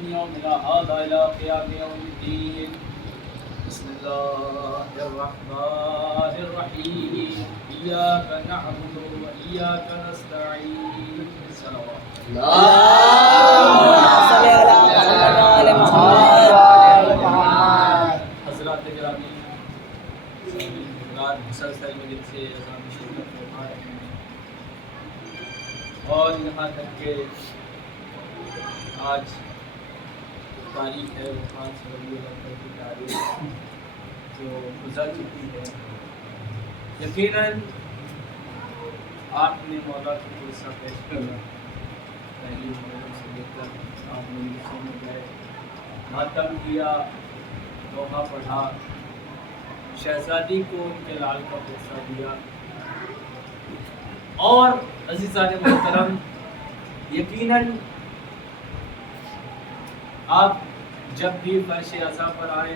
من يومنا هذا إلى قيام يوم الدين. بسم الله الرحمن الرحيم. إياك نعبد وإياك نستعين. صلوات حضرات گرامی، مسلسل مجلس سے اذان شروع فرما رہے ہیں اور یہاں تک کہ آج تاریخ ہے وہ 5 ربیع الاول کی تاریخ جو گزر چکی ہے. یقیناً آپ نے مولا کو قصہ پیش کرنا پہلی محرم سے لے کر آپ نے مجلسوں میں گئے، ماتم کیا، دوحہ پڑھا، شہزادی کو ان کے لال کا قصہ دیا. اور عزیزان محترم، یقیناً آپ جب بھی فرش عزا پر آئیں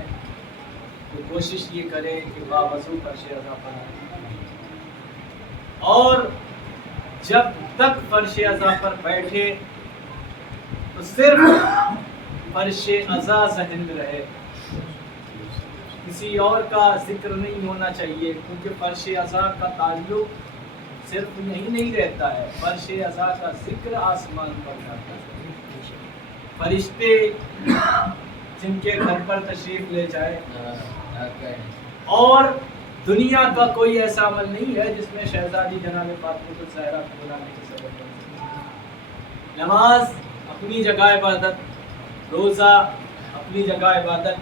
تو کوشش یہ کریں کہ باوضو فرش عزا پر آئیں، اور جب تک فرش عزا پر بیٹھے تو صرف فرش عزا ذہن میں رہے، کسی اور کا ذکر نہیں ہونا چاہیے، کیونکہ فرش عزا کا تعلق صرف یہی نہیں رہتا ہے، فرش عزا کا ذکر آسمان پر جاتا ہے. فرشتے جن کے گھر پر تشریف لے جائے، اور دنیا کا کوئی ایسا عمل نہیں ہے جس میں شہزادی جناب فاطمہ الزہرا کو بلانے کی سبب بن سکے. نماز اپنی جگہ عبادت، روزہ اپنی جگہ عبادت،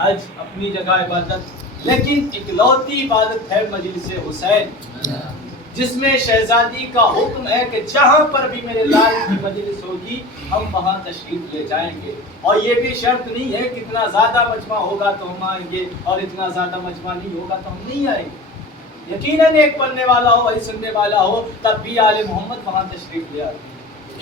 حج اپنی جگہ عبادت، لیکن اکلوتی عبادت ہے مجلس حسین، جس میں شہزادی کا حکم ہے کہ جہاں پر بھی میرے لال کی مجلس ہوگی ہم وہاں تشریف لے جائیں گے. اور یہ بھی شرط نہیں ہے کہ اتنا زیادہ مجمع ہوگا تو ہم آئیں گے اور اتنا زیادہ مجمع نہیں ہوگا تو ہم نہیں آئیں گے. یقیناً ایک پڑھنے والا ہو، وہی سننے والا ہو، تب بھی آل محمد وہاں تشریف لے آتے ہیں.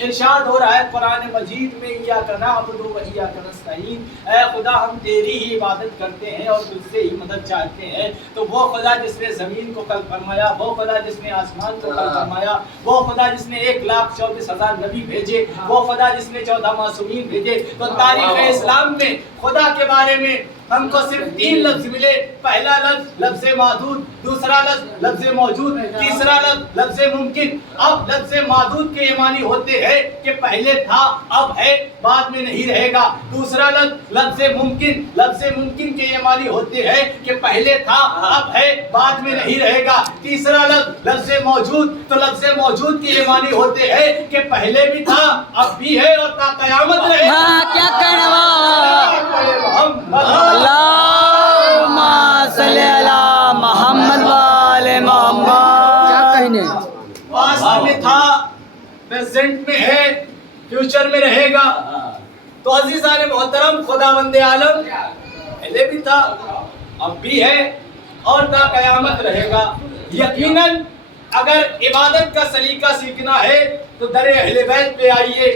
ارشاد ہو رہا ہے قرآن مجید میں، ایاک نعبد و ایاک نستعین، اے خدا ہم تیری ہی عبادت کرتے ہیں اور تجھ سے ہی مدد چاہتے ہیں. تو وہ خدا جس نے زمین کو خلق فرمایا، وہ خدا جس نے آسمان کو خلق فرمایا، وہ خدا جس نے 1,24,000 نبی بھیجے، وہ خدا جس نے 14 معصومین بھیجے. تو تاریخ اسلام میں خدا کے بارے میں ہم کو صرف 3 لفظ ملے. پہلا لفظ لفظ معدود، دوسرا لفظ لفظ موجود، تیسرا لفظ لفظ ممکن. اب لفظ معدود کے یہ معنی ہوتے ہیں کہ پہلے تھا، اب ہے، بعد میں نہیں رہے گا. دوسرا لفظ لفظ ممکن، لفظ ممکن کے یہ معنی ہوتے ہیں کہ پہلے تھا، اب ہے، بعد میں نہیں رہے گا. تیسرا لفظ لفظ موجود، تو لفظ موجود کے یہ معنی ہوتے ہیں کہ پہلے بھی تھا، اب بھی ہے اور تا قیامت رہے گا. کیا کہنا اللہم صلی علی محمد وآل محمد. کیا کہنے پاسٹ میں تھا، پریزنٹ میں ہے، فیوچر میں رہے گا. تو عزیزان محترم، خداوند عالم پہلے بھی تھا، اب بھی ہے اور تا قیامت رہے گا. یقیناً اگر عبادت کا سلیقہ سیکھنا ہے تو در اہل بیت پہ آئیے،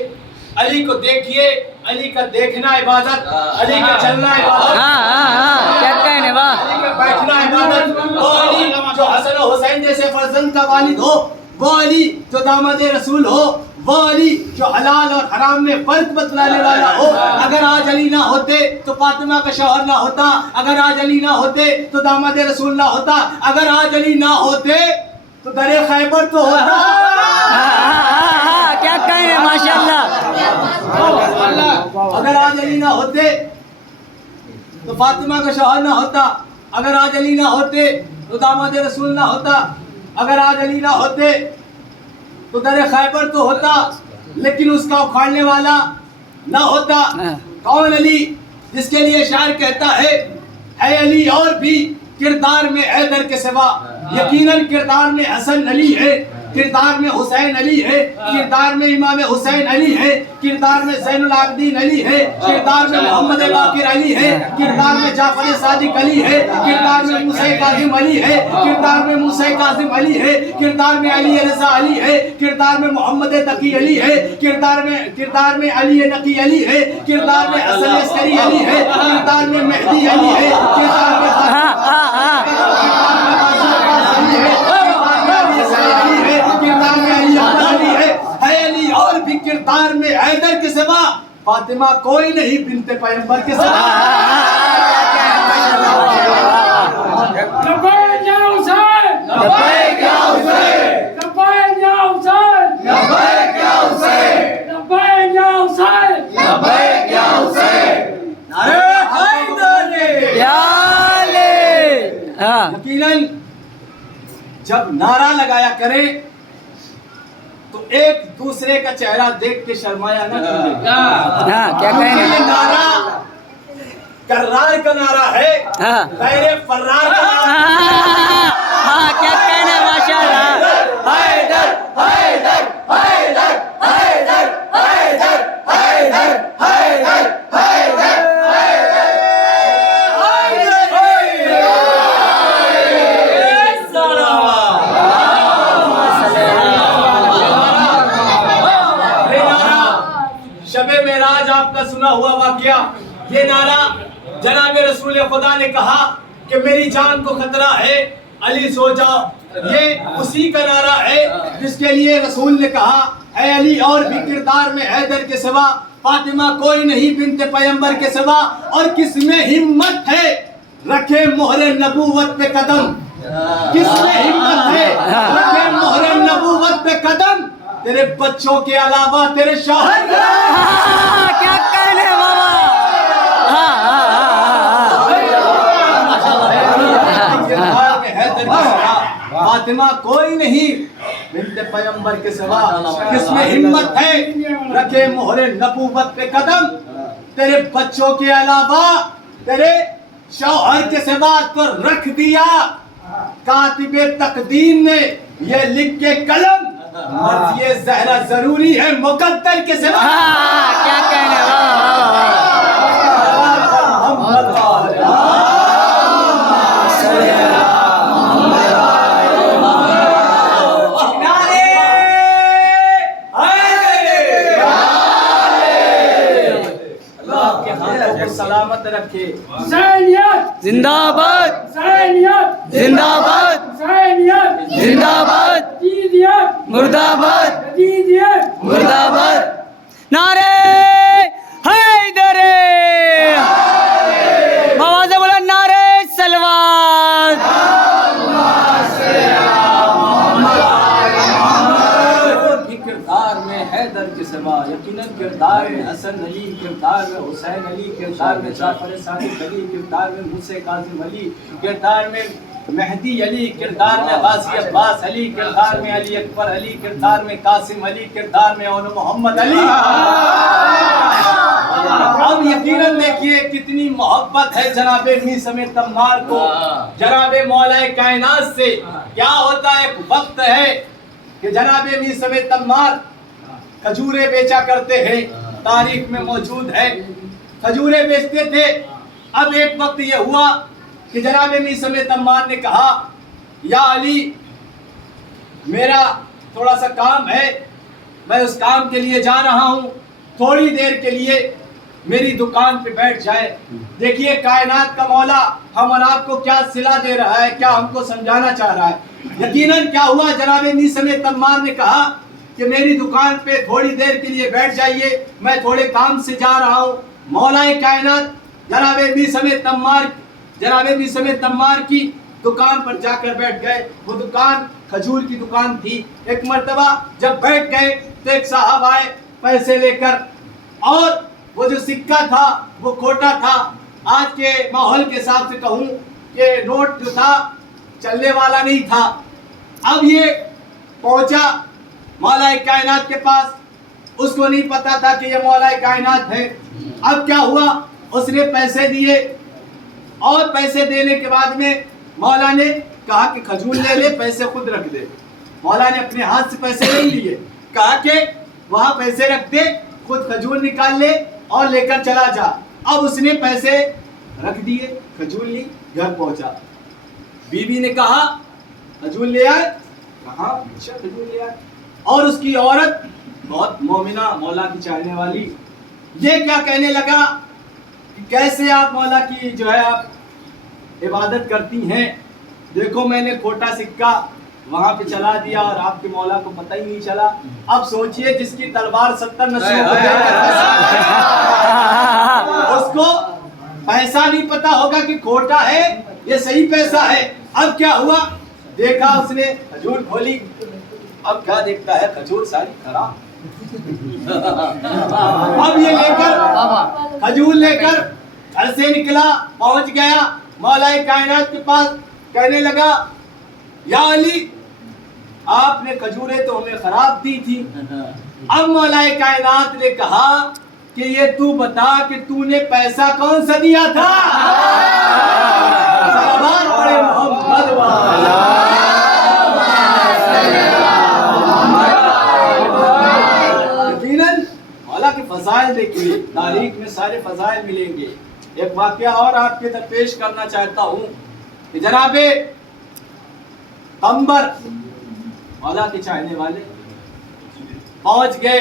علی کو دیکھیے، علی کا دیکھنا عبادت، علی کا چلنا عبادت، کیا کہنے واہ، علی کا بیٹھنا عبادت. وہ علی جو حسن و حسین جیسے فرزند کا والد ہو، وہ علی جو داماد رسول ہو، وہ علی جو حلال اور حرام میں فرق بتلانے والا ہو. اگر آج علی نہ ہوتے تو فاطمہ کا شوہر نہ ہوتا، اگر آج علی نہ ہوتے تو داماد رسول نہ ہوتا، اگر آج علی نہ ہوتے تو در خیبر تو ہوتا. کیا کہنے ماشاءاللہ. اگر آج علی نہ ہوتے تو فاطمہ کا شوہر نہ ہوتا، اگر آج علی نہ ہوتے تو داماد رسول نہ ہوتا، اگر آج علی نہ ہوتے تو در خیبر تو ہوتا، لیکن اس کا اکھاڑنے والا نہ ہوتا. کون علی؟ جس کے لیے شاعر کہتا ہے، اے علی اور بھی کردار میں حیدر کے سوا. یقیناً کردار میں حسن علی ہے، کردار میں حسین علی ہے، کردار میں امام حسین علی ہے، کردار میں زین العابدین علی ہے، کردار میں محمد باقر علی ہے، کردار میں جعفر صادق علی ہے، کردار میں موسیٰ کاظم علی ہے، کردار میں موسیٰ کاظم علی ہے، کردار میں علی رضا علی ہے، کردار میں محمد تقی علی ہے، کردار میں علی نقی علی ہے، کردار میں حسن عسکری علی ہے، کردار میں مہدی علی ہے، کردار میں کردار میں حیدر کے سوا فاطمہ کوئی نہیں بنت پیغمبر کے سوا. لبیک یا حسین لبیک یا حسین لبیک یا حسین لبیک یا حسین لبیک یا حسین لبیک یا حسین. نعرہ حیدر. ہاں یقیناً جب نعرہ لگایا کریں تو ایک دوسرے کا چہرہ دیکھ کے شرمایا نہ کیجیے. ہاں کیا کیونکہ یہ کہنے نعرہ کرار کا نعرہ ہے، ہاں غیر فرار کا نعرہ. ہاں کیا کہنے ماشاء اللہ. حیدر حیدر حیدر حیدر حیدر حیدر حیدر حیدر شب معراج آپ کا سنا ہوا واقعہ. یہ نعرہ جناب رسول خدا نے کہا کہ میری جان کو خطرہ ہے، علی سو جاؤ. یہ اسی کا نعرہ ہے جس کے لیے رسول نے کہا اے علی اور بھی کردار میں حیدر کے سوا فاطمہ کوئی نہیں بنت پیغمبر کے سوا. اور کس میں ہمت ہے رکھے مہر نبوت پہ قدم. کس میں ہمت ہے رکھے مہر نبوت پہ قدم. تیرے بچوں کے علاوہ تیرے شوہر کیا کہنے بابا. فاطمہ کوئی نہیں بنت پیغمبر کے سوا. کس میں ہمت ہے رکھے مہر نبوت پہ قدم. تیرے بچوں کے علاوہ تیرے شوہر کے سوا تو رکھ دیا کاتب تقدیر نے یہ لکھ کے قلم. یہ زہرا ضروری ہے مقدر کے سوا. کیا کہنے سلامت رکھے. حسینیت زندہ باد حسینیت زندہ باد حسینیت زندہ باد جدیدیت مرد آباد جدیدیت مرد آباد. نعرے حیدر آواز بولا نعرے سلوات. کردار میں حیدر کے سوا یقیناً کردار میں حسن علی، کردار میں حسین علی، کردار میں جعفر صادق علی، کردار میں موسیٰ کاظم علی، کردار میں مہدی علی، کردار میں غازی عباس علی، کردار میں علی اکبر علی، کردار میں قاسم علی، کردار میں اول محمد علی. اب یقیناً دیکھیے کتنی محبت ہے جناب میثم تمار کو جناب مولا کائنات سے. کیا ہوتا ہے ایک وقت ہے کہ جناب میثم تمار کھجورے بیچا کرتے ہیں، تاریخ میں موجود ہے کھجورے بیچتے تھے. اب ایک وقت یہ ہوا کہ جناب میثم تمار نے کہا یا علی میرا تھوڑا سا کام ہے، میں اس کام کے لیے جا رہا ہوں، تھوڑی دیر کے لیے میری دکان پہ بیٹھ جائے. دیکھیے کائنات کا مولا ہم اور آپ کو کیا صلہ دے رہا ہے، کیا ہم کو سمجھانا چاہ رہا ہے. یقیناً کیا ہوا جناب میثم تمار نے کہا کہ میری دکان پہ تھوڑی دیر کے لیے بیٹھ جائیے، میں تھوڑے کام سے جا رہا ہوں. مولا کائنات جناب میثم تمار کی دکان پر جا کر بیٹھ گئے. وہ دکان کھجور کی دکان تھی. ایک مرتبہ جب بیٹھ گئے تو ایک صاحب آئے پیسے لے کر، اور وہ جو سکہ تھا وہ کھوٹا تھا. آج کے ماحول کے حساب سے کہوں کہ نوٹ جو تھا چلنے والا نہیں تھا. اب یہ پہنچا مولا کائنات کے پاس، اس کو نہیں پتا تھا کہ یہ مولا کائنات ہے. اب کیا ہوا، اس نے پیسے دیے، اور پیسے دینے کے بعد میں مولا نے کہا کہ کھجور لے لے، پیسے خود رکھ دے. مولا نے اپنے ہاتھ سے پیسے نہیں لیے، کہا کہ وہاں پیسے رکھ دے، خود کھجور نکال لے اور لے کر چلا جا. اب اس نے پیسے رکھ دیے، کھجور لی، گھر پہنچا. بیوی نے کہا کھجور لے آئے، کہا اچھا کھجور لے آئے. اور اس کی عورت بہت مومنہ، مولا کی چاہنے والی، یہ کیا کہنے لگا کہ کیسے آپ مولا کی جو ہے آپ عبادت کرتی ہیں. دیکھو میں نے کھوٹا سکہ وہاں پہ چلا دیا اور آپ کے مولا کو پتہ ہی نہیں چلا. اب سوچئے جس کی تلوار 70 نسلوں کو دے کر اس کو پیسہ نہیں پتا ہوگا کہ کھوٹا ہے یہ صحیح پیسہ ہے. اب کیا ہوا؟ دیکھا اس نے کھجور کھولی. اب کیا دیکھتا ہے؟ کھجور ساری خراب. اب یہ لے کر کھجور لے کر گھر سے نکلا, پہنچ گیا مولا کائنات کے پاس. کہنے لگا یا علی آپ نے کھجوریں تو ہمیں خراب دی تھی. اب مولا کائنات نے کہا کہ یہ تو بتا کہ تو نے پیسہ کون سا دیا تھا؟ صلوات پڑھے محمد والا. یقیناً مولا کے فضائل دیکھیے, تاریخ میں سارے فضائل ملیں گے. ایک واقعہ اور آپ کے درپیش کرنا چاہتا ہوں کہ جناب قمبر مولا کے چاہنے والے پہنچ گئے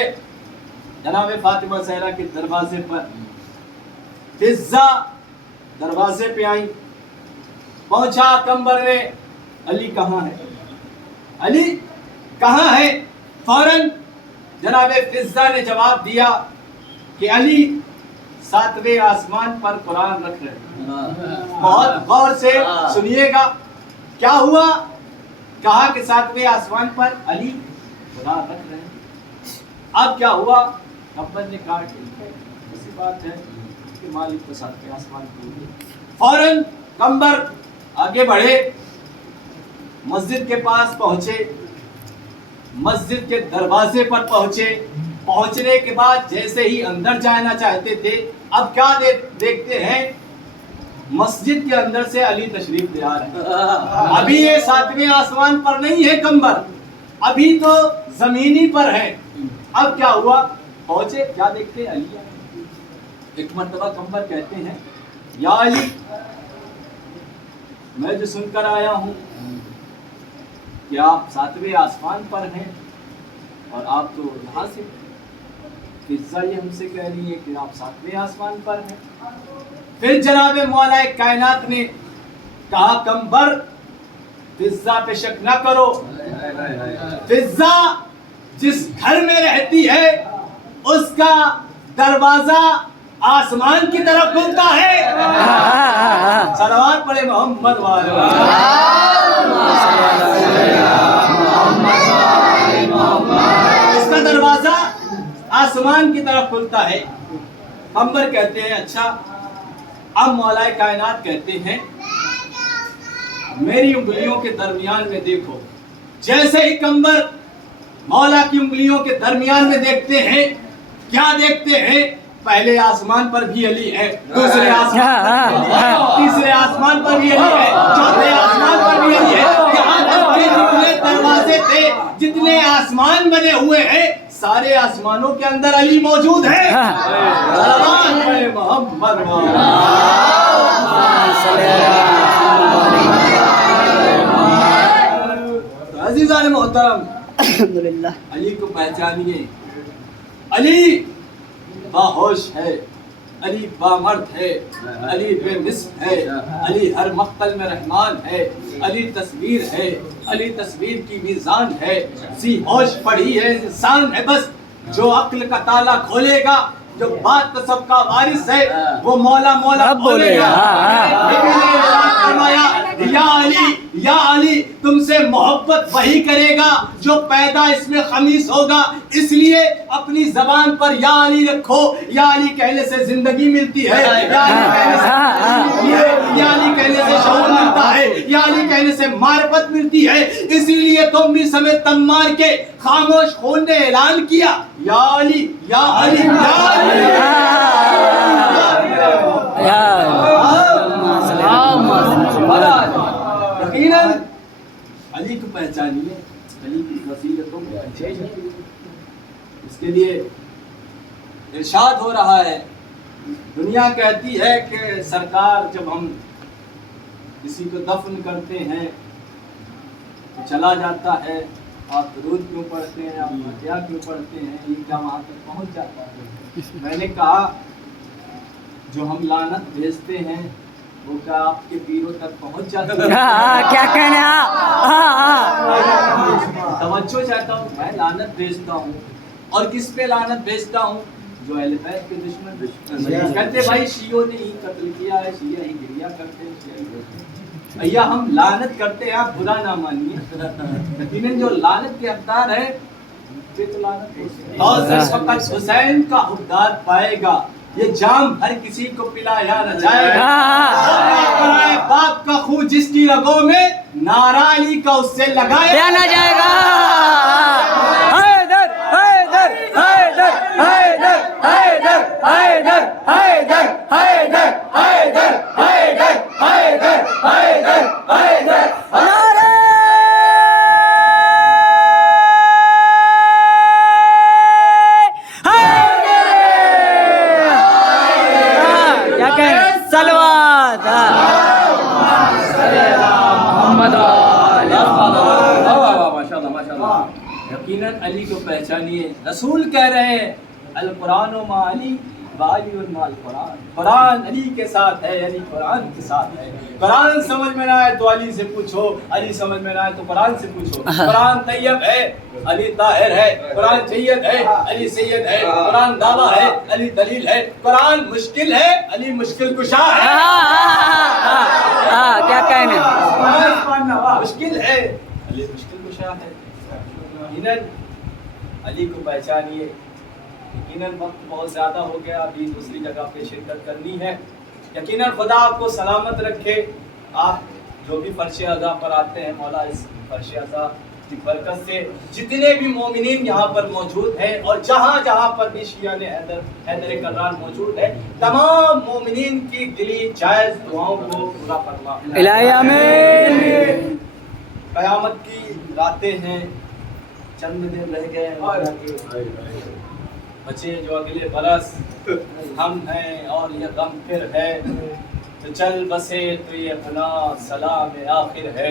جناب فاطمہ زہرا کے دروازے پر. فضہ دروازے پہ آئی. پہنچا قمبر نے, علی کہاں ہے؟ علی کہاں ہے؟ فوراً جناب فضہ نے جواب دیا کہ علی 7ویں آسمان پر قرآن رکھ رہے ہیں. بہت غور سے سنیے گا کیا ہوا. کہا کہ 7ویں آسمان پر علی قرآن رکھ رہے ہیں. اب کیا ہوا؟ قمبر نے کہا کہ ایسی بات ہے کہ مالک کو 7ویں آسمان پر. فوراً قمبر آگے بڑھے, مسجد کے پاس پہنچے, مسجد کے دروازے پر پہنچے. پہنچنے کے بعد جیسے ہی اندر جانا چاہتے تھے, اب کیا دیکھتے ہیں؟ مسجد کے اندر سے علی تشریف لے آ رہے ہیں. ابھی یہ 7ویں آسمان پر نہیں ہے قمبر, ابھی تو زمینی پر ہے. اب کیا ہوا؟ پہنچے, کیا دیکھتے ہیں؟ علی. ایک مرتبہ قمبر کہتے ہیں یا علی میں جو سن کر آیا ہوں کہ آپ 7ویں آسمان پر ہیں اور آپ تو یہاں سے. فضہ یہ ہم سے کہہ رہی ہے کہ آپ 7ویں آسمان پر ہیں. پھر جناب مولا کائنات نے کہا قمبر فضہ پہ شک نہ کرو. فضہ جس گھر میں رہتی ہے اس کا دروازہ آسمان کی طرف کھلتا ہے. صلوات پڑھے محمد والا. اس کا دروازہ آسمان کی طرف کھلتا ہے. قمبر کہتے ہیں اچھا. اب مولا کائنات کہتے ہیں میری انگلیوں کے درمیان میں دیکھو. جیسے ہی قمبر مولا کی انگلیوں کے درمیان میں دیکھتے ہیں, کیا دیکھتے ہیں؟ پہلے آسمان پر بھی علی ہے, دوسرے آسمان پر بھی علی ہے, تیسرے آسمان پر بھی علی ہے, چوتھے آسمان پر بھی علی ہے. یہاں تک کہ جتنے دروازے تھے, جتنے آسمان بنے ہوئے ہیں, سارے آسمانوں کے اندر علی موجود ہے. محمد عزیزان محترم, الحمدللہ علی کو پہچانیے. علی باہوش ہے, علی بامرد ہے, علی بے مثل ہے, علی ہر مقتل میں رحمان ہے, علی تصویر ہے, علی تصویر کی میزان ہے, سی ہوش پڑھی ہے انسان ہے. بس جو عقل کا تالا کھولے گا, جو بات تو سب کا وارث ہے, وہ مولا مولا بولے گا. یا علی تم سے محبت وہی کرے گا جو پیدا اس میں خمیس ہوگا. اس لیے اپنی زبان پر یا علی رکھو. یا علی کہنے سے زندگی ملتی ہے, یا علی کہنے سے شعور ملتا ہے, یا علی کہنے سے معرفت ملتی ہے. اسی لیے تم بھی سمیت تم مار کے خاموش خون نے اعلان کیا یا علی یا علی یا علی. یقیناً علی کو پہچانیے, علی کی فضیلتوں کو پہچانیے. اس کے لیے ارشاد ہو رہا ہے, دنیا کہتی ہے کہ سرکار جب ہم کسی کو دفن کرتے ہیں تو چلا جاتا ہے, آپ درود کیوں پڑھتے ہیں, آپ فاتحہ کیوں پڑھتے ہیں, یہ کیا وہاں تک پہنچ جاتا ہے. میں نے کہا جو ہم لعنت بھیجتے ہیں وہ کیا آپ کے پیروں تک پہنچ جاتی ہے؟ کیا کہنے توجہ چاہتا ہوں، میں لعنت بھیجتا ہوں، اور کس پہ لعنت بھیجتا ہوں؟ جو اہل بیت کے دشمن کہتے بھائی شیعوں نے ہی قتل کیا ہے، شیعہ ہی گریا کرتے ہیں، شیعہ ہی کرتے ہیں۔ بھیا ہم لعنت کرتے ہیں، آپ برا نہ مانیے، لیکن جو لعنت کے حقدار ہے پہ تو لعنت ہوتی ہے۔ اور اس وقت حسین کا حقدار پائے گا، یہ جام ہر کسی کو پلایا نہ جائے گا۔ برائے باپ کا خون جس کی رگوں میں، نعرہ علی کا اس سے لگایا نہ جائے گا۔ حیدر حیدر حیدر حیدر حیدر حیدر حیدر حیدر حیدر حیدر حیدر حیدر حیدر نعرہ کیا کہیں صلوات محمد یقیناً علی کو پہچانیے، رسول کہہ رہے ہیں القرآن و ما علی وعلی مع القرآن، قرآن علی کے ساتھ ہے، علی قرآن کے ساتھ ہے۔ قرآن سمجھ میں نہ آئے تو علی سے پوچھو، علی سمجھ میں نہ آئے تو قرآن سے پوچھو۔ قرآن طیب ہے، علی طاہر ہے، قرآن جید ہے، علی سید ہے، قرآن دعویٰ ہے، علی دلیل ہے، قرآن مشکل ہے، علی مشکل کشا ہے۔ کیا کہنے مشکل ہے، علی مشکل کشا ہے۔ یقیناً علی کو پہچانیے۔ یقیناً وقت بہت زیادہ ہو گیا، ابھی دوسری جگہ پہ شرکت کرنی ہے۔ یقیناً خدا آپ کو سلامت رکھے۔ آپ جو بھی فرش اعضا پر آتے ہیں، مولا اس فرش اعضا کی برکت سے جتنے بھی مومنین یہاں پر موجود ہیں، اور جہاں جہاں پر بھی شیعہ نے حیدر کرار موجود ہے، تمام مومنین کی دلی جائز دعاؤں کو پورا فرما۔ الہی آمین۔ قیامت کی راتیں ہیں، چند دن رہ گئے ہیں، بچے جو اگلے برس ہم ہیں اور یہ غم پھر ہے، تو چل بسے تو یہ فنا سلام آخر ہے۔